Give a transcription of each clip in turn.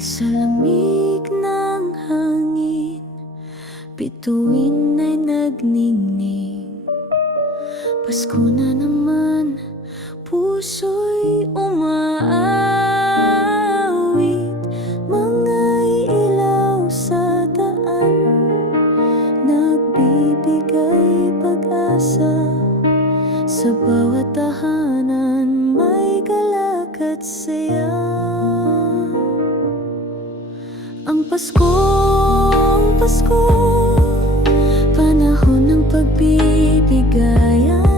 Sa lamig ng hangin Bituin ay nagningning. Pasko na naman Puso'y umaawit. Mga ilaw sa daan Nagbibigay pag-asa. Sa bawat tahanan May galak at saya Ang Paskong Pasko Panahon ng pagbibigayan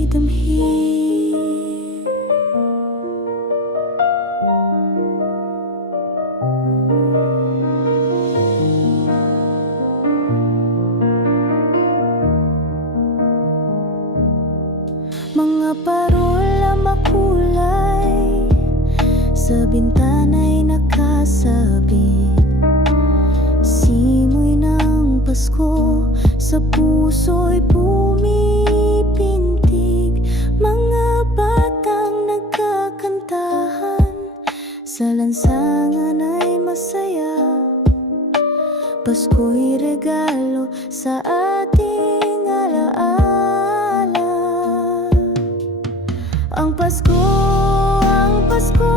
Pasko'y damhin. Mga parola makulay Sa bintana'y nakasabit Simoy ng Pasko Sa puso'y pumipintig Pasko'y regalo sa ating alaala. Ang Pasko, ang Pasko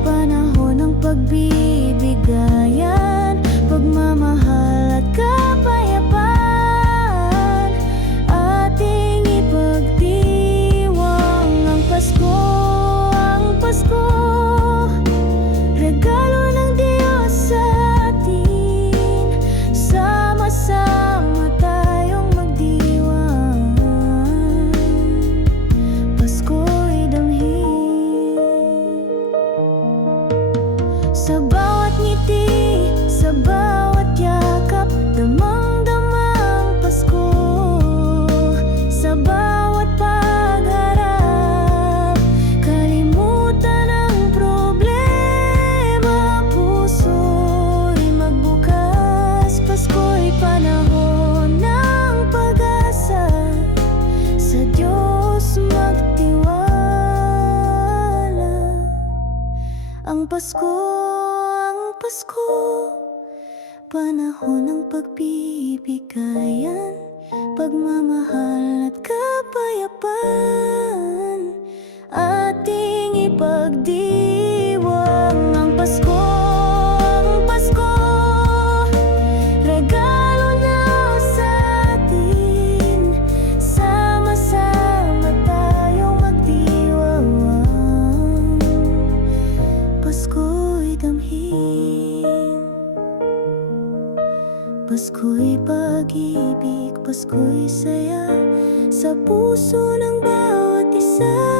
Panahon ng pagbibigayan Sa bawat ngiti, sa bawat yakap Damang-dama ang Pasko. Sa bawat pagharap Kalimutan ang problema. Puso'y magbukas Pasko'y panahon ng pag-asa. Sa Ang Pasko, Pasko Panahon ng pagbibigayan Pagmamahal at kapayapaan Ating ipagdiwang pag-ibig, Pasko'y saya. Sa puso ng bawat isa